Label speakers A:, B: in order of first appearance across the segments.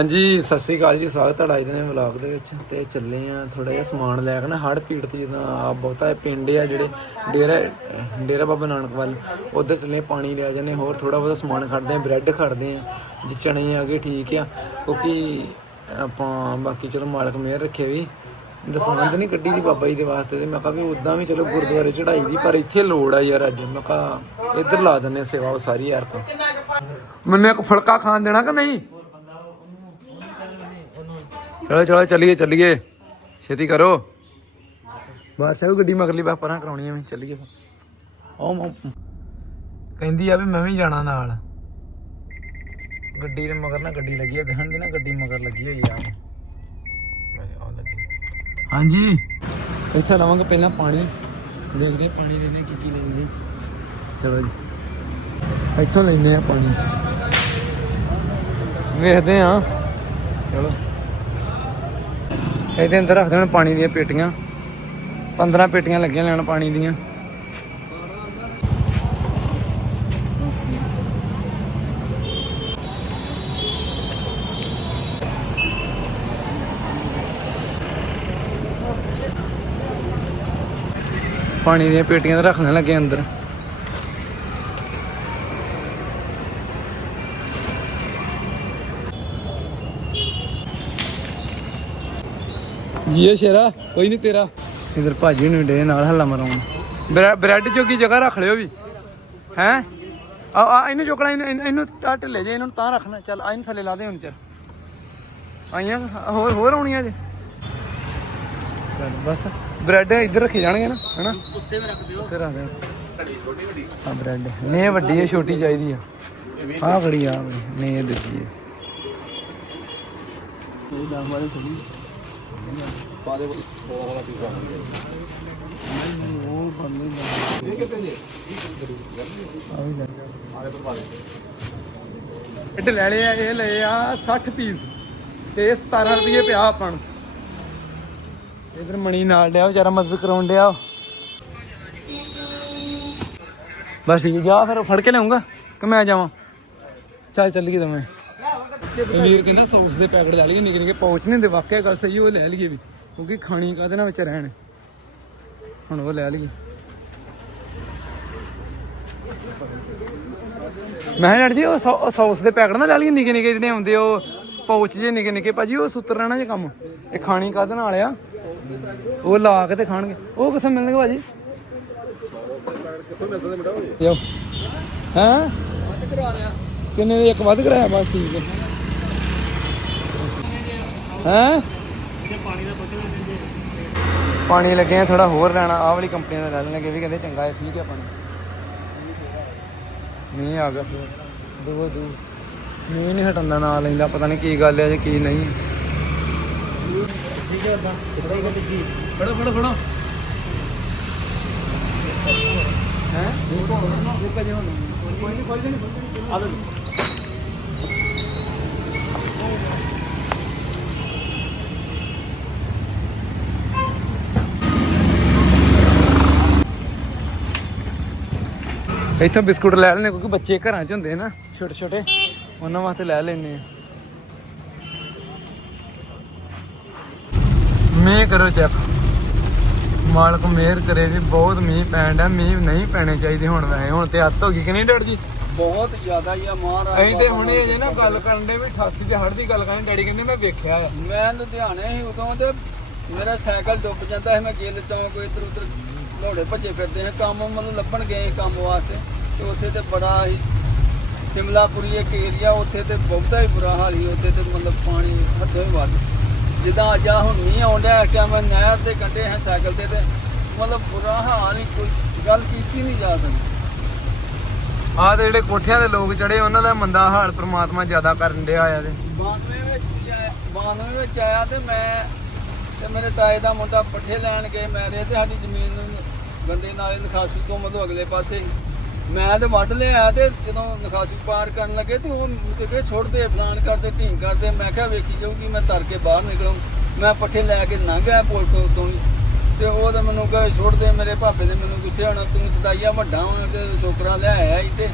A: ਹਾਂਜੀ, ਸਤਿ ਸ੍ਰੀ ਅਕਾਲ ਜੀ, ਸਵਾਗਤ ਤੁਹਾਡਾ ਅੱਜ ਦੇ ਵਲੌਗ ਦੇ ਵਿੱਚ। ਤੇ ਚੱਲੇ ਆ ਥੋੜਾ ਜਿਹਾ ਸਮਾਨ ਲੈ ਕੇ ਨਾ ਹੜ ਪੀੜ ਤੇ ਜਿੱਦਾਂ ਆ ਬਹੁਤਾ ਪਿੰਡ ਆ ਜਿਹੜੇ ਡੇਰਾ ਡੇਰਾ ਬਾਬਾ ਨਾਨਕ ਵੱਲ, ਉਧਰ ਚੱਲੇ ਪਾਣੀ ਲਿਆ ਜਾਂਦੇ ਹੋਰ ਥੋੜਾ ਬਹੁਤਾ ਸਮਾਨ ਖੜਦੇ ਆ ਬ੍ਰੈਡ ਖੜਦੇ ਆ ਜੀ ਚਣੇ ਆ ਗਏ, ਠੀਕ ਆ। ਕਿਉਂਕਿ ਆਪਾਂ ਬਾਕੀ ਚਲੋ ਮਾਲਕ ਮਿਹਰ ਰੱਖੇ ਵੀ ਦਸਵੰਦ ਨਹੀਂ ਕੱਢੀ ਦੀ ਬਾਬਾ ਜੀ ਦੇ ਵਾਸਤੇ ਤੇ ਮੈਂ ਕਿਹਾ ਵੀ ਉਦਾਂ ਵੀ ਚਲੋ ਗੁਰਦੁਆਰੇ ਚੜਾਈ ਦੀ, ਪਰ ਇੱਥੇ ਲੋੜ ਆ ਯਾਰ ਅੱਜ, ਮੈਂ ਕਿਹਾ ਇੱਧਰ ਲਾ ਦਿੰਨੇ ਆ ਸੇਵਾ ਉਹ ਸਾਰੀ ਯਾਰ ਤਾਂ ਮੈਨੂੰ ਇੱਕ ਫੁਲਕਾ ਖਾਣ ਦੇਣਾ ਕਿ ਨਹੀਂ? ਚਲੋ ਚਲੋ ਚੱਲੀਏ ਚੱਲੀਏ ਛੇਤੀ ਕਰੋ ਬਸ ਆਹ ਗੱਡੀ ਮਗਰਲੀ ਬਾ ਪਰਾਂ ਕਰਾਉਣੀ ਐ ਮੈਂ ਚੱਲੀਏ ਆਉ ਮਾਂ ਕਹਿੰਦੀ ਆ ਵੀ ਮੈਂ ਵੀ ਜਾਣਾ ਨਾਲ ਗੱਡੀ ਦੇ ਮਗਰ ਨਾ ਗੱਡੀ ਲੱਗੀ ਆ ਦੇਖਣ ਦੀ ਨਾ ਗੱਡੀ ਮਗਰ ਲੱਗੀ ਹੋਈ ਆ ਆਹ ਲੱਗੀ। ਹਾਂਜੀ ਇੱਥੇ ਲਵਾਂਗੇ ਪਹਿਲਾਂ ਪਾਣੀ ਦੇਖਦੇ ਹਾਂ ਪਾਣੀ ਲੈਣੇ ਕੀ ਕੀ ਲੈਂਦੇ ਚਲੋ ਜੀ ਇੱਥੋਂ ਲੈਨੇ ਆ ਪਾਣੀ ਵੇਖਦੇ ਆ ਚਲੋ। ਇਹਦੇ ਅੰਦਰ ਰੱਖਦੇ ਹਨ ਪਾਣੀ ਦੀਆਂ ਪੇਟੀਆਂ। 15 ਪੇਟੀਆਂ ਲੱਗੀਆਂ ਲੈਣ ਪਾਣੀ ਦੀਆਂ। ਪਾਣੀ ਦੀਆਂ ਪੇਟੀਆਂ ਰੱਖਣ ਲੱਗੇ ਅੰਦਰ। ਜੀਏ ਸ਼ੇਰਾ ਕੋਈ ਨਹੀਂ ਤੇਰਾ। ਇਧਰ ਭਾਜੀ ਨੂੰ ਡੇ ਨਾਲ ਹੱਲਾ ਮਰਾਉਣ। ਬ੍ਰੈ- ਬ੍ਰੈਡ ਚੋਕੀ ਜਗ੍ਹਾ ਰੱਖ ਲਿਓ ਵੀ? ਹੈ? ਆ ਆ ਇਹਨੂੰ ਚੁੱਕਣਾ ਇਹਨੂੰ ਇਹਨੂੰ- ਆ ਢਿੱਲੇ ਜੇ ਇਹਨਾਂ ਤਾਂ ਰੱਖਣਾ। ਚੱਲ ਆ ਇਹਨੂੰ ਥੱਲੇ ਲਾ ਦੇ ਹੁਣ ਚਲ। ਆਈਆਂ ਹੋਰ ਹੋਰ ਆਉਣੀਆਂ ਜੇ। ਚੱਲ ਬਸ। ਬ੍ਰੈਡ ਇੱਧਰ ਰੱਖੇ ਜਾਣਗੇ ਨਾ ਹੈਨਾ? ਉੱਤੇ ਵੀ ਰੱਖ ਦਿਓ। ਉੱਤੇ ਰੱਖ ਦਿਓ ਛੋਟੀ ਵੱਡੀ। ਆ ਬ੍ਰੈਡ ਨੇ ਵੱਡੀ ਹੈ ਛੋਟੀ ਚਾਹੀਦੀ ਆ। ਆ ਬੜੀ ਆ। ਨੇ ਇਹ ਦਿੱਤੀ ਹੈ ਉਹ ਬੰਦੇ ਇੱਟ ਲੈ ਲਏ ਆ, ਇਹ ਲਏ ਆ 60 ਪੀਸ ਤੇ ਇਹ 17 ਰੁਪਏ ਪਿਆ ਆਪਾਂ ਨੂੰ। ਇਧਰ ਮਣੀ ਨਾਲ ਡਿਆ ਵਿਚਾਰਾ ਮਦਦ ਕਰਾਉਣ ਡਿਆ। ਬਸ ਠੀਕ ਜਾ ਫਿਰ ਫੜ ਕੇ ਲਿਆਉਂਗਾ ਕਿ ਮੈਂ ਜਾਵਾਂ? ਚੱਲ ਚੱਲੀਏ ਤਾਂ ਮੈਂ ਵੀਰ ਕਹਿੰਦਾ ਸੌਸ ਦੇ ਪੈਕਟ ਲੈ ਲਈਏ ਨਿੱਕੇ ਨਿੱਕੇ ਪਾਉਚ ਨਹੀਂ ਹੁੰਦੇ, ਵਾਕਿਆ ਗੱਲ ਸਹੀ ਉਹ ਲੈ ਲਈਏ ਵੀ, ਕਿਉਂਕਿ ਖਾਣੀ ਕਾਹਦੇ ਨਾਲ ਵਿੱਚ ਰਹਿਣ? ਹੁਣ ਉਹ ਲੈ ਲਈਏ। ਮੈਂ ਕਿਹਾ ਜੀ, ਉਹ ਸੌਸ ਦੇ ਪੈਕਟ ਨਾ ਲੈ ਲਈਏ ਨਿੱਕੇ ਨਿੱਕੇ ਜਿਹੜੇ ਹੁੰਦੇ ਉਹ ਪਾਉਚ ਜੇ ਨਿੱਕੇ ਨਿੱਕੇ ਭਾਜੀ, ਉਹ ਸੁੱਤਰ ਰਹਿਣਾ ਜੇ ਕੰਮ। ਇਹ ਖਾਣੀ ਕਾਹਦੇ ਨਾਲ ਆ? ਉਹ ਲਾ ਕੇ ਤੇ ਖਾਣਗੇ। ਉਹ ਕਿੱਥੇ ਮਿਲਣਗੇ ਭਾਜੀ? ਯੋ ਹਾਂ? ਕਿੰਨੇ ਦੇ, ਇੱਕ ਵੱਧ ਕਰਾਇਆ ਬਸ, ਠੀਕ ਹੈ ਹਾਂ? ਪਾਣੀ ਲੱਗੇ ਆ ਥੋੜਾ ਹੋਰ ਲੈਣਾ ਆਹ ਵਾਲੀ ਕੰਪਨੀ ਦਾ ਲੈ ਲੈਣਗੇ ਵੀ ਕਹਿੰਦੇ ਚੰਗਾ ਹੈ ਠੀਕ ਹੈ ਪਾਣੀ। ਮੀਂਹ ਆ ਗਿਆ ਦੋ ਦੋ ਮੀਂਹ ਨਹੀਂ ਹਟਣ ਦਾ ਨਾਂ ਲੈਂਦਾ ਪਤਾ ਨਹੀਂ ਕੀ ਗੱਲ ਹੈ ਜਾਂ ਕੀ ਨਹੀਂ। ਠੀਕ ਹੈ ਬਾ ਫੜੋ ਫੜੋ ਫੜੋ। ਹੈ? ਕੋਈ ਨਹੀਂ ਕੋਈ ਨਹੀਂ ਆ ਲਓ ਇੱਥੋਂ ਬਿਸਕੁਟ ਲੈ ਲੈਣੇ ਕਿਉਂਕਿ ਬੱਚੇ ਘਰਾਂ 'ਚ ਹੁੰਦੇ ਨਾ ਛੋਟੇ ਛੋਟੇ ਉਹਨਾਂ ਵਾਸਤੇ ਲੈ ਲੈਣੇ ਆ ਮੀਂਹ ਕਰੋ ਚੈੱਕ। ਮਾਲਕ ਮਿਹਰ ਕਰੇ ਵੀ ਬਹੁਤ ਮੀਂਹ ਪੈਣ ਡਿਆ ਮੀਂਹ ਨਹੀਂ ਪੈਣੇ ਚਾਹੀਦੇ ਹੁਣ ਵੈਸੇ। ਹੁਣ ਤੇ ਹੱਥ ਹੋ ਗਈ ਕਿ ਨਹੀਂ ਡੈਡ ਜੀ?
B: ਬਹੁਤ ਜ਼ਿਆਦਾ ਹੀ ਆ ਮਹਾਰਾਜ
A: ਅਸੀਂ ਤੇ ਹੁਣੇ ਜੇ ਨਾ ਗੱਲ ਕਰਨ ਦੇ ਵੀ 88 ਦੇ ਹੜ ਦੀ ਗੱਲ ਕਰਨ ਡੈਡੀ ਕਹਿੰਦੇ ਮੈਂ ਵੇਖਿਆ
B: ਮੈਂ ਲੁਧਿਆਣੇ ਸੀ ਉਦੋਂ ਤੇ ਮੇਰਾ ਸਾਈਕਲ ਡੁੱਬ ਜਾਂਦਾ ਸੀ ਮੈਂ ਗਿੱਲ ਚੌਂਕ ਇੱਧਰ ਉੱਧਰ ਲੋੜੇ ਭੱਜੇ ਫਿਰਦੇ ਸੀ ਕੰਮ ਮਤਲਬ ਲੱਭਣ ਗਏ ਕੰਮ ਵਾਸਤੇ ਤੇ ਉੱਥੇ ਤੇ ਬੜਾ ਹੀ ਸਿਮਲਾਪੁਰੀ ਇੱਕ ਏਰੀਆ ਉੱਥੇ ਤੇ ਬਹੁਤਾ ਹੀ ਬੁਰਾ ਹਾਲ ਸੀ ਉੱਥੇ ਤੇ ਮਤਲਬ ਪਾਣੀ ਹੱਦੋਂ ਹੀ ਵੱਧ। ਜਿੱਦਾਂ ਅੱਜ ਹੁਣ ਮੀਂਹ ਆਉਂਦਾ ਕਿ ਮੈਂ ਨਹਿਰ ਤੇ ਕੰਢੇ ਹਾਂ ਸਾਈਕਲ ਤੇ ਤੇ ਮਤਲਬ ਬੁਰਾ ਹਾਲ ਹੀ ਕੋਈ ਗੱਲ ਕੀਤੀ ਨਹੀਂ ਜਾ ਸਕਦੀ।
A: ਆਹ ਤੇ ਜਿਹੜੇ ਕੋਠਿਆਂ ਦੇ ਲੋਕ ਚੜੇ ਉਹਨਾਂ ਦਾ ਮੰਦਾ ਹਾਲ ਪ੍ਰਮਾਤਮਾ ਜ਼ਿਆਦਾ ਕਰਨ ਡਿਆ ਆ ਤੇ।
B: 92 ਵਿੱਚ ਆਇਆ- 92 ਵਿੱਚ ਆਇਆ ਤੇ ਮੈਂ ਤੇ ਮੇਰੇ ਤਾਏ ਦਾ ਮੁੰਡਾ ਪੱਠੇ ਲੈਣ ਗਏ ਮੈਂ ਤੇ ਸਾਡੀ ਜ਼ਮੀਨ ਨੂੰ ਗੰਦੇ ਨਾਲੇ ਨਖਾਸੂ ਤੋਂ ਮਤਲਬ ਅਗਲੇ ਪਾਸੇ ਮੈਂ ਤੇ ਵੱਢ ਲਿਆ ਤੇ ਜਦੋਂ ਨਖਾਸੂ ਪਾਰ ਕਰਨ ਲੱਗੇ ਤੇ ਉਹ ਤੇ ਕੇ ਛੋੜਦੇ ਫਲਾਣ ਕਰਦੇ ਢੀਂਗ ਕਰਦੇ ਮੈਂ ਕਿਹਾ ਵੇਖੀ ਜਾਊਗੀ, ਮੈਂ ਤਰ ਕੇ ਬਾਹਰ ਨਿਕਲੂ। ਮੈਂ ਪੱਠੇ ਲੈ ਕੇ ਲੰਘ ਗਿਆ ਪੁਲ ਤੋਂ ਤੋਂ ਤੇ ਉਹ ਤਾਂ ਮੈਨੂੰ ਕਹੇ ਛੋੜਦੇ ਮੇਰੇ ਭਾਪੇ ਨੇ ਮੈਨੂੰ ਗੁੱਸੇ ਹੋਣਾ, ਤੂੰ ਸਦਾਈਆ ਵੱਡਾ ਹੋਣਾ ਤੇ ਛੋਕਰਾ ਲੈ ਆਇਆ ਸੀ ਤੇ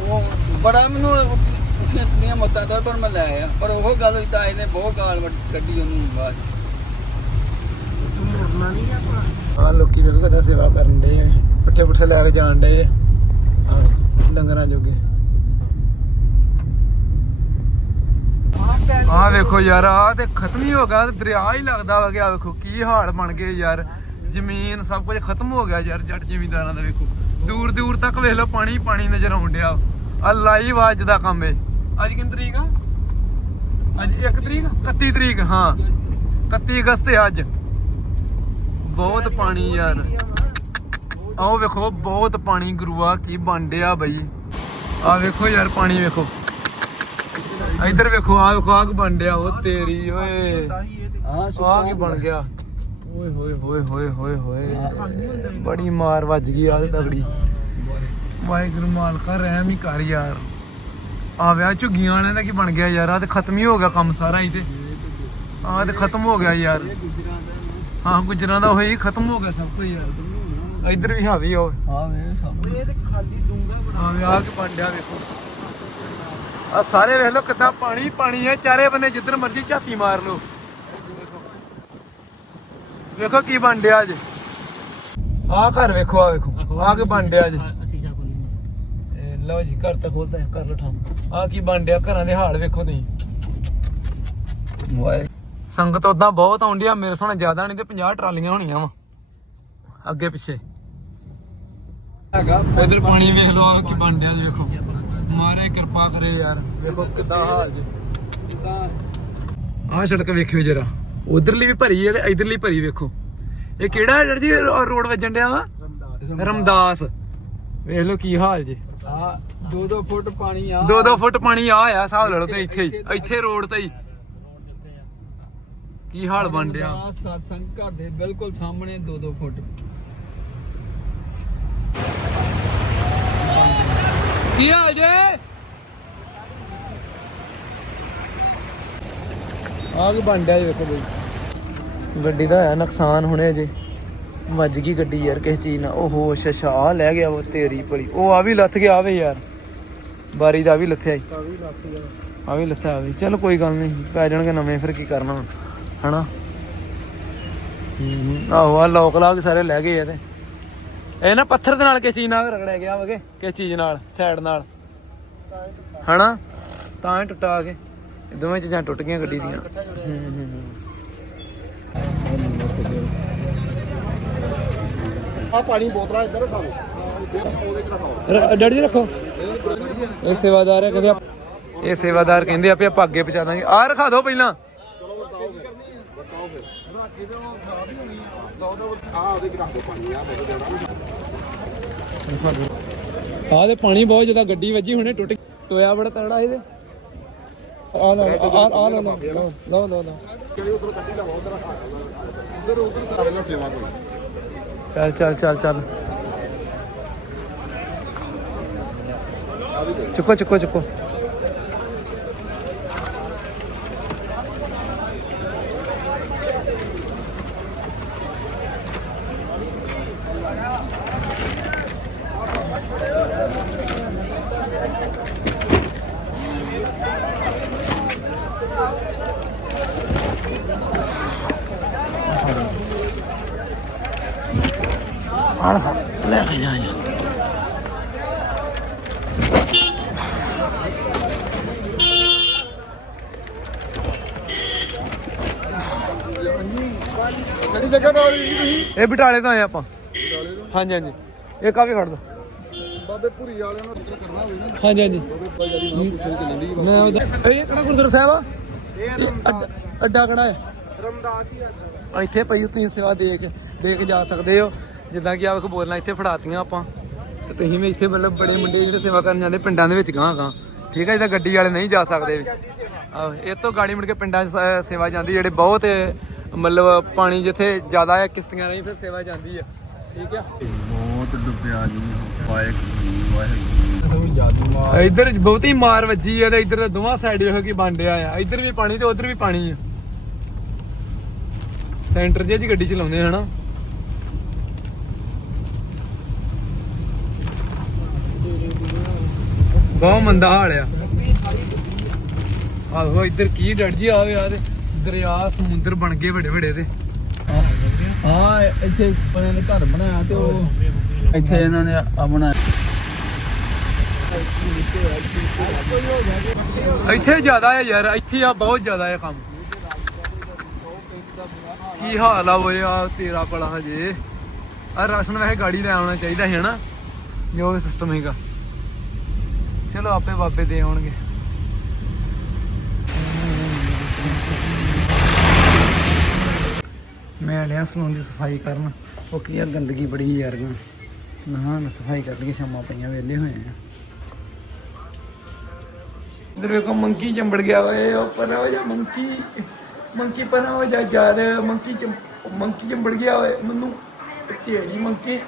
B: ਉਹ ਬੜਾ ਮੈਨੂੰ ਸਿੱਧੀਆਂ ਸਿੱਧੀਆਂ ਮੱਤਾਂ ਤਾਂ ਪਰ ਮੈਂ ਲੈ ਆਇਆ। ਪਰ ਉਹ ਗੱਲ ਹੋਈ ਨੇ ਬਹੁਤ ਗਾਲ ਵੱਢ- ਕੱਢੀ ਉਹਨੂੰ ਬਾਅਦ 'ਚ।
A: ਆ ਲੋਕੀ ਵੇਖੋ ਕਿਦਾਂ ਸੇਵਾ ਕਰਨ ਦੇ ਆ, ਪੱਠੇ ਪੁੱਠੇ ਲੈ ਕੇ ਜਾਣ ਦੇ ਆ। ਡੰਗਰਾਂ ਜੋਗੇ। ਆ ਵੇਖੋ ਯਾਰ ਆ ਤੇ ਖਤਮ ਹੀ ਹੋ ਗਿਆ ਦਰਿਆ ਹੀ ਲੱਗਦਾ ਵਾ ਕਿ ਆ ਵੇਖੋ ਕੀ ਹਾਲ ਬਣ ਗਏ ਯਾਰ। ਜ਼ਮੀਨ ਸਭ ਕੁਝ ਖਤਮ ਹੋ ਗਿਆ ਯਾਰ, ਜੱਟ ਜ਼ਿਮੀਂਦਾਰਾਂ ਦਾ ਵੇਖੋ। ਦੂਰ ਦੂਰ ਤੱਕ ਵੇਖ ਲਓ, ਪਾਣੀ ਪਾਣੀ ਨਜ਼ਰ ਆਉਣ ਡਿਆ। ਆ ਲਾਈਵ ਅੱਜ ਦਾ ਕੰਮ ਏ। ਅੱਜ ਕਿੰਨੀ ਤਰੀਕ ਆ? ਅੱਜ 1 ਤਰੀਕ? 31 ਤਰੀਕ, ਹਾਂ। 31 ਅਗਸਤ ਹੈ ਅੱਜ। ਬਹੁਤ ਪਾਣੀ ਯਾਰ। ਆਓ ਵੇਖੋ, ਬਹੁਤ ਪਾਣੀ ਗੁਰੂਆ, ਕੀ ਬਣਿਆ ਬਈ। ਆ ਵੇਖੋ ਯਾਰ, ਪਾਣੀ ਵੇਖੋ। ਇੱਧਰ ਵੇਖੋ ਆ ਵੇਖੋ ਆਗ ਬਣ ਉਹ ਤੇਰੀ, ਓਏ। ਆ ਕੀ ਬਣ ਗਿਆ। ਓਏ ਹੋਏ ਹੋਏ ਹੋਏ ਹੋਏ ਹੋਏ। ਬੜੀ ਮਾਰ ਵੱਜ ਗਈ ਆ ਤੇ ਤਗੜੀ। ਵਾਹਿਗੁਰੂ ਮਾਲਕਾ, ਰਹਿਮ ਹੀ ਕਰ ਯਾਰ। ਆ ਵਿਆਹ ਝੁੱਗੀਆਂ ਵਾਲਿਆਂ ਦਾ ਕੀ ਬਣ ਗਿਆ ਯਾਰ ਆ ਤੇ ਖਤਮ ਹੀ ਹੋ ਗਿਆ ਕੰਮ ਸਾਰਾ ਹੀ ਤੇ। ਆ ਤੇ ਖਤਮ ਹੋ ਗਿਆ ਯਾਰ। ਹਾਂ ਗੁਜਰਾਂ ਦਾ ਹੋਈ ਖਤਮ ਹੋ ਗਿਆ ਸਭ ਕੁਝ। ਯਾਰ ਇੱਧਰ ਵੀ ਹਾਵੀ ਹੋ
B: ਹਾਂ ਵੇ ਸਭ
C: ਇਹ ਤੇ ਖਾਲੀ ਡੂੰਗਾ
A: ਆ ਵਿਆਹ ਕੇ ਪਾਂਡਿਆ ਵੇਖੋ। ਆ ਸਾਰੇ ਵੇਖ ਲਓ ਕਿੱਦਾਂ ਪਾਣੀ ਪਾਣੀ ਹੈ ਚਾਰੇ ਬੰਨੇ ਜਿੱਧਰ ਮਰਜ਼ੀ ਝਾਤੀ ਮਾਰ ਲਓ। ਵੇਖੋ ਕੀ ਬਣ ਡਿਆ ਅੱਜ। ਆ ਘਰ ਵੇਖੋ ਆ ਵੇਖੋ। ਆ ਕੀ ਬਣ ਡਿਆ ਅੱਜ। ਲਓ। ਜੀ ਘਰ ਤਾਂ ਖੋਲਦਾ ਕਰ ਲਓ ਠਾਮ ਆ ਕੀ ਬਣ ਡਿਆ ਘਰਾਂ ਦੇ ਹਾਲ ਵੇਖੋ ਤੁਸੀਂ। ਸੰਗਤ ਉਦਾਂ ਬਹੁਤ ਆਉਂਦੀ ਆ ਮੇਰੇ ਸਾਹਮਣੇ ਜ਼ਿਆਦਾ ਨਹੀਂ ਤੇ 50 ਟਰਾਲੀਆਂ ਹੋਣੀਆਂ ਵਾ। ਅੱਗੇ ਪਿੱਛੇ।
B: ਹੈਗਾ।
A: ਇਧਰ ਪਾਣੀ ਵੇਖ ਲਓ ਆ ਕੀ ਬਣ ਵੇਖੋ ਮਾਰੇ ਕਿਰਪਾ ਕਰੇ ਯਾਰ। ਵੇਖੋ ਕਿੱਦਾਂ ਹਾਲ ਜੀ। ਆਹ ਸੜਕ ਵੇਖਿਓ ਜਰਾ। ਉਧਰਲੀ ਵੀ ਭਰੀ ਹੈ ਤੇ ਇਧਰਲੀ ਭਰੀ ਵੇਖੋ। ਇਹ ਕਿਹੜਾ ਜੜ ਜੀ ਰੋਡ ਵੱਜਣ ਡਿਆ ਵਾ? ਰਮਦਾਸ। ਵੇਖ ਲਓ ਕੀ ਹਾਲ ਜੀ।
B: ਆ 2-2 ਫੁੱਟ ਪਾਣੀ ਆ।
A: 2-2 ਫੁੱਟ ਪਾਣੀ ਆ ਆ ਹਿਸਾਬ ਲਾ ਲਓ ਤੇ ਇੱਥੇ ਇੱਥੇ ਰੋਡ ਤੇ ਹੀ। ਕੀ ਹਾਲ ਬਣ
B: ਆ ਸਤਸੰਗ ਘਰ ਦੇ ਬਿਲਕੁਲ ਸਾਹਮਣੇ 2-2 ਫੁੱਟ। ਕੀ ਹਾਲ ਜੇ?
A: ਆ ਕੀ ਬਣ ਡਿਆ ਜੀ ਵੇਖੋ ਬਈ। ਗੱਡੀ ਦਾ ਹੋਇਆ ਨੁਕਸਾਨ ਹੁਣੇ ਜੇ ਵੱਜ ਗਈ ਗੱਡੀ ਯਾਰ ਕਿਸੇ ਚੀਜ਼ ਨਾਲ। ਓਹੋ ਸ਼ਸ਼ਾ ਆ ਲੈ ਗਿਆ ਉਹ ਤੇਰੀ ਭਲੀ। ਉਹ ਆ ਵੀ ਲੱਥ ਗਿਆ ਆਵੇ ਯਾਰ। ਬਾਰੀ ਦਾ ਵੀ ਲੱਥਿਆ ਈ ਆ ਵੀ ਲੱਥਿਆ ਆ ਵੀ ਚਲ ਕੋਈ ਗੱਲ ਨਹੀਂ ਪੈ ਜਾਣਗੇ ਨਵੇਂ ਫਿਰ ਕੀ ਕਰਨਾ ਹੁਣ, ਹਨਾ? ਆਹੋ ਆ ਲੋਕ ਲਾਗ ਸਾਰੇ ਲੈ ਗਏ ਆ ਤੇ। ਇਹ ਨਾ ਪੱਥਰ ਦੇ ਨਾਲ ਕਿਸੇ ਚੀਜ਼ ਨਾਲ ਰਗੜਿਆ ਗਿਆ ਵਗੇ ਕਿਸੇ ਚੀਜ਼ ਨਾਲ ਸਾਈਡ ਨਾਲ। ਹਨਾ? ਤਾਂ ਹੀ ਟੁੱਟਾ ਕੇ। ਇਹ ਦੋਵੇਂ ਚੀਜ਼ਾਂ ਟੁੱਟ ਗਈਆਂ ਗੱਡੀ ਦੀਆਂ।
C: ਆ ਪਾਣੀ ਬੋਤਲਾਂ ਇੱਧਰ ਰੱਖਾਓ ਉਹਦੇ ਚ ਰੱਖਾਓ
A: ਰ- ਡੈਡੀ ਜੀ ਰੱਖੋ। ਇਹ ਸੇਵਾਦਾਰ ਹੈ ਕਹਿੰਦੇ ਇਹ ਸੇਵਾਦਾਰ ਕਹਿੰਦੇ ਆਪੇ ਆਪਾਂ ਅੱਗੇ ਪਹੁੰਚਾ ਦਾਂਗੇ। ਆਹ ਰਖਾ ਦਿਓ ਪਹਿਲਾਂ।
C: ਚਲੋ ਫਿਰ ਬਤਾਓ ਤੇ ਉਹ ਖਰਾਬ ਹੀ ਹੋਣੀ ਆ ਦੋ ਦੋ ਆ ਉਹਦੇ ਚ ਰੱਖ ਦੇ ਪਾਣੀ ਆ ਬਹੁਤ ਦੇਣਾ
A: ਆਹ ਤੇ ਪਾਣੀ ਬਹੁਤ ਜ਼ਿਆਦਾ ਗੱਡੀ ਵੱਜੀ, ਹੁਣੇ ਟੁੱਟ ਟੋਇਆ ਬੜਾ ਤੜਾ ਇਹਦੇ ਆ ਲਓ ਆ ਆ ਲਓ। ਲਓ ਲਓ ਲਓ।
C: ਕਿਹੜੀ ਉਧਰ ਕੱਢੀ ਲਾਵਾ ਉਧਰ ਉਧਰ ਉਧਰ ਕਰ ਲੈ ਸੇਵਾ ਕੋਈ
A: ਚੱਲ ਚੱਲ ਚੱਲ ਚੱਲ। ਚੁੱਕੋ ਚੁੱਕੋ ਚੁੱਕੋ।
C: ਕਿਹੜੀ ਜਗ੍ਹਾ ਤੋਂ ਆਈ ਤੁਸੀਂ
A: ਇਹ ਬਟਾਲੇ ਤੋਂ ਆਏ ਆਪਾਂ। ਹਾਂਜੀ ਹਾਂਜੀ। ਇਹ ਕਾਫੀ ਖੜ ਦੋ?
C: ਬਾਬੇ ਭੁਰੀ ਵਾਲਿਆਂ ਨਾਲ ਜ਼ਿਕਰ ਕਰਨਾ ਹੋਵੇ ਨਾ।
A: ਹਾਂਜੀ ਹਾਂਜੀ। ਮੈਂ ਉਹਦਾ ਇਹ ਕਿਹੜਾ ਗੁਰਦੁਆਰਾ ਸਾਹਿਬ ਆ? ਇਹ ਅੱਡਾ- ਕਿਹੜਾ ਹੈ।
C: ਰਮਦਾਸ ਹੀ ਆ।
A: ਇੱਥੇ ਪਈ ਤੁਸੀਂ ਸੇਵਾ ਦੇ ਕੇ ਦੇ ਕੇ ਜਾ ਸਕਦੇ ਹੋ। ਜਿੱਦਾਂ ਕਿ ਆਪ ਬੋਲਣਾ ਇੱਥੇ ਫੜਾਤੀਆਂ ਆਪਾਂ। ਤੇ ਤੁਸੀਂ ਵੀ ਇੱਥੇ ਮਤਲਬ ਬੜੇ ਮੁੰਡੇ ਜਿਹੜੇ ਸੇਵਾ ਕਰਨ ਜਾਂਦੇ ਪਿੰਡਾਂ ਦੇ ਵਿੱਚ ਗਾਂ ਗਾਂ ਠੀਕ ਹੈ ਜਿੱਦਾਂ ਗੱਡੀ ਵਾਲੇ ਨਹੀਂ ਜਾ ਸਕਦੇ ਆਹੋ ਇਹ ਤੋਂ ਗਾੜੀ ਮੁੜ ਕੇ ਪਿੰਡਾਂ ਸੇਵਾ ਜਾਂਦੀ ਜਿਹੜੇ ਬਹੁਤ ਮਤਲਬ ਪਾਣੀ ਜਿੱਥੇ ਜ਼ਿਆਦਾ ਹੈ ਕਿਸ਼ਤੀਆਂ ਨਹੀਂ ਫਿਰ ਸੇਵਾ ਜਾਂਦੀ ਹੈ ਠੀਕ ਆ?
B: ਬਹੁਤ ਡੁੱਬਿਆ ਜੀ ਜਾਦੂ ਮਾਰ
A: ਇੱਧਰ ਬਹੁਤੀ ਮਾਰ ਵੱਜੀ ਹੈ ਤੇ ਇੱਧਰ ਦੋਵਾਂ ਸਾਈਡ ਇਹੋ ਕੀ ਡਿਆ ਆ। ਇੱਧਰ ਵੀ ਪਾਣੀ ਤੇ ਉੱਧਰ ਵੀ ਪਾਣੀ ਆ। ਸੈਂਟਰ ਜੇ ਜੀ ਗੱਡੀ ਚਲਾਉਂਦੇ ਹਨਾ? ਬਹੁਤ ਮੰਦਾ ਹਾਲ ਆ। ਆਹੋ ਇੱਧਰ ਕੀ ਡੜ ਜੀ ਆਵੇ ਆ ਤੇ। ਦਰਿਆ, ਸਮੁੰਦਰ ਬਣ ਗਏ ਵੱਡੇ ਵੱਡੇ ਤੇ।
B: ਹਾਂ, ਇੱਥੇ ਇਹਨਾਂ ਨੇ ਘਰ ਬਣਾਇਆ ਤੇ ਉਹ ਇੱਥੇ ਇਹਨਾਂ ਨੇ ਆ ਬਣਾਇਆ।
A: ਇੱਥੇ ਜ਼ਿਆਦਾ ਹੈ ਯਾਰ, ਇੱਥੇ ਆ ਬਹੁਤ ਜ਼ਿਆਦਾ ਹੈ ਕੰਮ। ਕੀ ਹਾਲ ਆ ਓਏ, ਆ ਤੇਰਾ ਭਲਾ ਹਜੇ। ਆ ਰਾਸ਼ਨ ਵੈਸੇ ਗਾੜੀ ਲੈ ਆਉਣਾ ਚਾਹੀਦਾ ਹੈ ਨਾ ਜੋ ਵੀ ਸਿਸਟਮ ਹੈਗਾ। ਚਲੋ, ਆਪੇ ਬਾਬੇ ਦੇ ਆਉਣਗੇ। ਮੈਂ ਲਿਆ ਸਲੂਨ ਦੀ ਸਫ਼ਾਈ ਕਰਨ। ਉਹ ਕੀ ਆ, ਗੰਦਗੀ ਬੜੀ ਯਾਰ। ਨਾ ਨਾ ਸਫ਼ਾਈ ਕਰ ਲਈ ਸ਼ਾਮਾਂ ਪਈਆਂ ਵਿਹਲੇ ਹੋਏ ਆ। ਇਧਰ ਵੇਖੋ, ਮੰਕੀ ਚੰਬੜ ਗਿਆ ਓਏ, ਉਹ ਪਰ ਹੋ ਜਾ, ਮੰਕੀ। ਮੰਕੀ ਪਰ ਹੋ ਜਾ, ਯਾਰ। ਮੰਕੀ ਮੰਕੀ ਚੰਬੜ ਗਿਆ ਓਏ, ਮੈਨੂੰ। ਤੇਰੀ ਮੰਕੀ।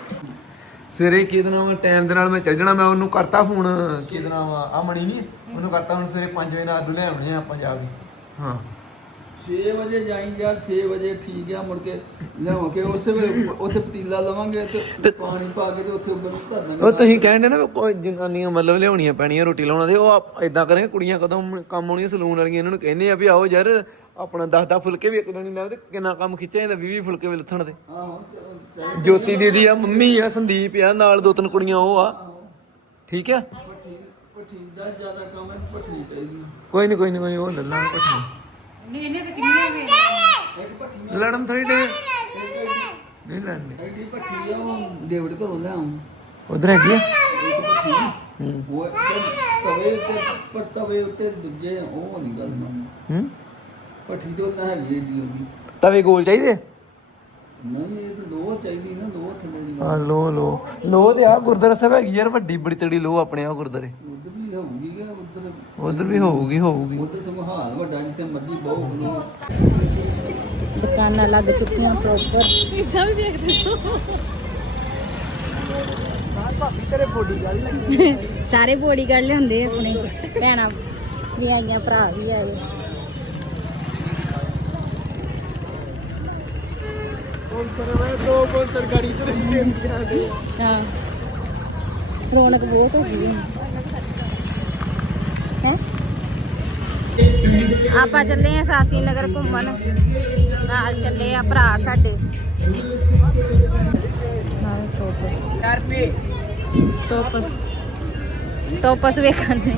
A: ਸਵੇਰੇ ਕਿਹਦੇ ਨਾਲ ਟਾਈਮ ਦੇ ਨਾਲ ਮੈਂ ਚੱਲ ਜਾਣਾ, ਮੈਂ ਉਹਨੂੰ ਕਰਤਾ ਫੋਨ ਕਿਹਦੇ ਨਾਲ ਆ ਮਣੀ ਨਹੀਂ ਉਹਨੂੰ ਕਰਤਾ, ਹੁਣ ਸਵੇਰੇ 5 ਵਜੇ ਨਾਲ ਆਲੂ ਲੈ ਆਉਣੇ ਆ ਆਪਾਂ ਜਾ ਕੇ। ਹਾਂ।
B: 6 ਵਜੇ ਜਾਈਂ ਯਾਰ 6 ਵਜੇ ਠੀਕ ਆ ਮੁੜ ਕੇ ਲਿਆਉ ਕੇ ਉਸੇ ਵੇਲੇ ਉੱਥੇ ਪਤੀਲਾ ਲਵਾਂਗੇ ਤੇ ਪਾਣੀ ਪਾ ਕੇ ਤੇ ਉੱਥੇ ਉੱਪਰ ਧਰ ਦਾਂਗੇ।
A: ਉਹ ਤੁਸੀਂ ਕਹਿੰਦੇ ਨਾ ਕੋਈ ਜਨਾਨੀਆਂ ਮਤਲਬ ਲਿਆਉਣੀਆਂ ਪੈਣੀਆਂ ਰੋਟੀ ਲਾਉਣਾ ਦੇ ਉਹ ਇਦਾਂ ਕਰੇ ਕੁੜੀਆਂ ਕਦੋਂ ਕੰਮ ਆਉਣੀਆਂ ਸਲੂਨ ਵਾਲੀਆਂ ਇਹਨਾਂ ਨੂੰ ਕਹਿੰਦੇ ਆ ਵੀ ਆਓ ਯਾਰ ਆਪਣਾ 10-10 ਫੁਲਕੇ ਵੀ ਇੱਕ ਦਿਨ ਨਾਲ ਤੇ ਕਿੰਨਾ ਕੰਮ ਖਿੱਚਿਆ ਜਾਂਦਾ 20-20 ਫੁਲਕੇ ਵੀ ਲੱਥਣ ਦੇ। ਜੋਤੀ ਦੀਦੀ ਆ ਮੰਮੀ ਆ ਸੰਦੀਪ ਆ ਨਾਲ ਦੋ ਤਿੰਨ ਕੁੜੀਆਂ ਉਹ ਆ। ਠੀਕ ਆ?
B: ਭੱਠੀ ਭੱਠੀ ਦਾ ਜ਼ਿਆਦਾ ਕੰਮ ਹੈ ਭੱਠੀ ਚਾਹੀਦੀ
A: ਕੋਈ ਨਹੀਂ ਕੋਈ ਨਹੀਂ ਕੋਈ ਨੀ, ਉਹ ਲੈ ਲਾਂਗੇ ਪੱਠੀ
B: ਇੱਕ ਭੱਠੀ
A: ਲੜਨ ਥੋੜੀ ਡੇ। ਨਹੀਂ ਲੜਨੇ।
B: ਐਡੀ ਭੱਠੀ ਆ ਉਹ। ਘਰੋਂ ਲਿਆਉਂ।
A: ਉਧਰ ਹੈਗੀ ਆ? ਹੂੰ।
B: ਉਹ ਤਵੇ ਉੱਤੇ ਪਰ ਤਵੇ ਉੱਤੇ ਦੂਜੇ ਉਹ ਨਹੀਂ ਗੱਲ ਨਾ
A: ਹੂੰ।
B: ਭੱਠੀ ਤੇ ਉਹਨਾਂ ਹੈਗੀ ਏਡੀ ਉਹਦੀ।
A: ਤਵੇ ਗੋਲ ਚਾਹੀਦੇ?
B: ਨਹੀਂ ਇਹ ਤਾਂ ਲੋਹ ਚਾਹੀਦੀ ਨਾ ਲੋਹ ਥੱਲੇ ਦੀ।
A: ਆ ਲੋ ਲੋ ਲੋ ਤੇ ਆ ਗੁਰਦੁਆਰਾ ਸਾਹਿਬ ਹੈਗੀ ਯਾਰ ਵੱਡੀ ਬੜੀ ਤੜੀ ਲੋ ਆਪਣੇ ਆ ਗੁਰਦੁਆਰੇ।
B: ਉਧਰ ਵੀ ਹੋਊਗੀ। ਉਧਰ
A: ਉਧਰ ਵੀ ਹੋਊਗੀ ਹੋਊਗੀ।
B: ਉਧਰ ਸੰਭਾਲ ਵੱਡਾ ਜਿੱਥੇ ਮਰਜ਼ੀ ਬਹੁ। ਖਲੋ
D: ਦੁਕਾਨਾਂ ਲੱਗ ਚੁੱਕੀਆਂ ਪ੍ਰੋਪਰ ਚੀਜ਼ਾਂ ਵੀ ਦੇਖਦੇ ਸਾਰੇ ਬੋਡੀਗਾਰਡ ਲਿਆਉਂਦੇ ਆ ਆਪਣੇ ਭੈਣਾਂ ਵੀ ਆਈਆਂ ਭਰਾ ਵੀ ਆਏ। ਰੌਣਕ ਬਹੁਤ ਹੋ ਗਈ ਹੈ ਆਪਾਂ ਚੱਲੇ ਆ ਸਾਸੀ ਨਗਰ ਘੁੰਮਣ। ਨਾਲ ਚੱਲੇ ਆ ਭਰਾ ਸਾਡੇ। ਨਾਲ ਟੋਪਸ। ਟੋਪਸ। ਟੋਪਸ ਵੇਖਣ ਨੇ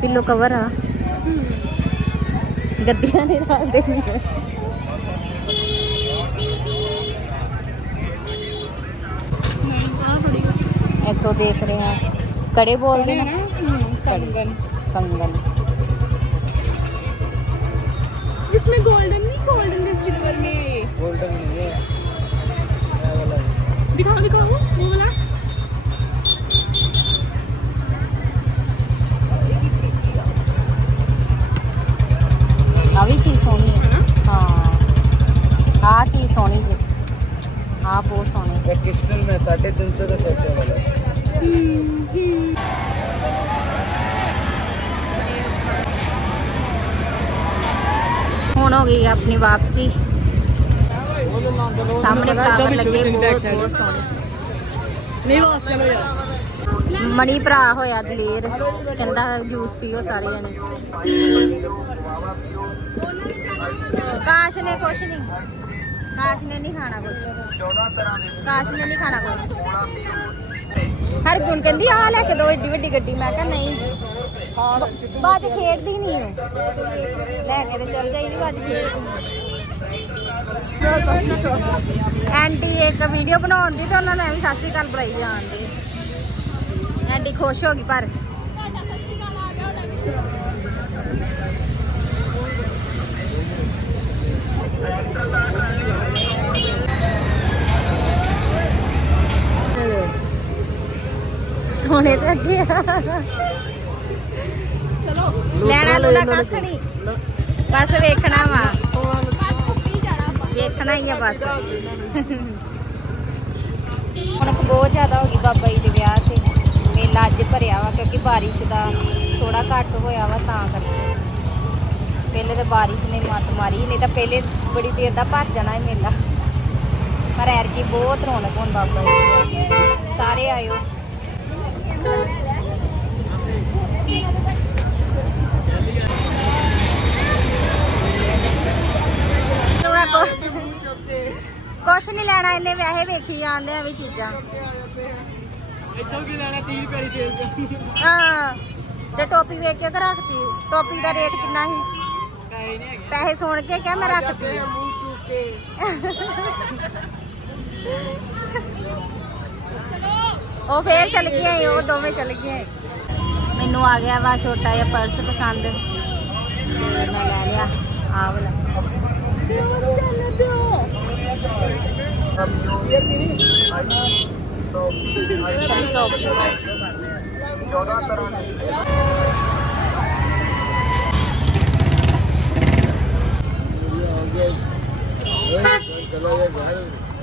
D: ਪਿੱਲੋ ਕਵਰ ਆ। ਗੱਦੀਆਂ ਨੇ ਨਾਲ ਦੇ तो देख रहे हैं कड़े बोल रहे हैं कंगन। कंगन।
E: इसमें गोल्डन नहीं गोल्डन है सिल्वर में।
A: गोल्डन नहीं है।
E: दिखाओ दिखाओ वो वाला।
D: अभी चीज़ सोनी है। हाँ।, हाँ।, हाँ चीज़ सोनी जी। हाँ बहुत
A: सोनी। क्रिस्टल में साढ़े तीन सौ का सेट है वाला।
D: ਹੁਣ ਹੋ ਗਈ ਆਪਣੀ ਵਾਪਸੀ। ਸਾਹਮਣੇ ਟਾਵਰ ਲੱਗੇ ਬਹੁਤ ਬਹੁਤ ਸੋਹਣੇ।
E: ਨਹੀਂ ਵਾਸ ਚਲੋ ਯਾਰ।
D: ਮਣੀ ਭਰਾ ਹੋਇਆ ਦਲੇਰ। ਕਹਿੰਦਾ ਜੂਸ ਪੀਓ ਸਾਰੇ ਜਣੇ। ਕਾਸ਼ ਨੇ ਕੁਛ ਨਹੀਂ ਕਾਸ਼ ਨੇ ਨਹੀਂ ਖਾਣਾ ਕੁਛ। ਕਾਸ਼ ਨੇ ਨਹੀਂ ਖਾਣਾ ਕੁਛ। ਹਰ ਗੁਣ ਕਹਿੰਦੀ ਆ ਲੈ ਕੇ ਦੋ ਏਡੀ ਵੱਡੀ ਗੱਡੀ। ਮੈਂ ਕਿਹਾ ਨਹੀਂ। ਬਾਜ ਖੇਡਦੀ ਨਹੀਂ ਉਹ। ਲੈ ਕੇ ਤੇ ਚੱਲ ਜਾਈਦੀ ਬਾਜ ਖੇਡਦੀ ਐਂਟੀ ਇੱਕ ਵੀਡੀਓ ਬਣਾਉਣ ਦੀ ਤੇ ਉਹਨਾਂ ਨੇ ਵੀ ਸਤਿ ਸ਼੍ਰੀ ਅਕਾਲ ਬੁਲਾਈ ਜਾਂਦੀ ਐਂਟੀ ਖੁਸ਼ ਹੋ ਗਈ ਪਰ। ਸੋਨੇ ਤੇ ਅੱਗੇ ਆ। ਚਲੋ। ਲੈਣਾ ਲੂਣਾ ਕੱਖ ਨਹੀਂ। ਬਸ ਵੇਖਣਾ ਵਾ। ਵੇਖਣਾ ਹੀ ਆ ਬਸ। ਹੁਣ ਬਹੁਤ ਜ਼ਿਆਦਾ ਹੋ ਗਈ ਬਾਬਾ ਜੀ ਦੇ ਵਿਆਹ ਤੇ। ਮੇਲਾ ਅੱਜ ਭਰਿਆ ਵਾ ਕਿਉਂਕਿ ਬਾਰਿਸ਼ ਦਾ ਥੋੜਾ ਘੱਟ ਹੋਇਆ ਵਾ ਤਾਂ ਕਰਕੇ। ਪਹਿਲੇ ਤਾਂ ਬਾਰਿਸ਼ ਨੇ ਮੱਤ ਮਾਰੀ ਨਹੀਂ ਤਾਂ ਪਹਿਲੇ ਬੜੀ ਦੇਰ ਦਾ ਭਰ ਜਾਣਾ ਇਹ ਮੇਲਾ। ਪਰ ਐਰਕੀ ਬਹੁਤ ਰੌਣਕ ਹੁਣ ਬਾਬਾ ਜੀ ਦੀ। ਸਾਰੇ ਆਇਓ। ਕੁਛ ਨਹੀਂ ਲੈਣਾ ਇਹਨੇ ਵੈਸੇ ਵੇਖੀ ਜਾਂਦੇ ਆ ਵੀ ਚੀਜ਼ਾਂ।
B: ਇੱਥੋਂ ਕੀ ਲੈਣਾ 30 ਰੁਪਏ ਦੀ ਸੇਲ
D: ਹਾਂ ਤੇ ਟੋਪੀ ਵੇਖ ਕੇ ਤਾਂ ਰੱਖਤੀ। ਟੋਪੀ ਦਾ ਰੇਟ ਕਿੰਨਾ ਸੀ?
B: ਪੈਸੇ ਨਹੀਂ ਹੈਗੇ।
D: ਪੈਸੇ ਸੁਣ ਕੇ ਕਿਹਾ ਮੈਂ ਰੱਖਤੀ।
B: ਮੂੰਹ ਚੁੱਕ
D: ਉਹ ਫੇਰ ਚਲ ਗਈਆਂ ਸੀ, ਉਹ ਦੋਵੇਂ ਚਲ ਗਈਆਂ ਸੀ। ਮੈਨੂੰ ਆ ਗਿਆ ਵਾ ਛੋਟਾ ਜਿਹਾ ਪਰਸ ਪਸੰਦ ਤੇ ਮੈਂ ਲੈ ਲਿਆ ਆ ਵਾਲਾ ਖਾਲੀ ਸੌ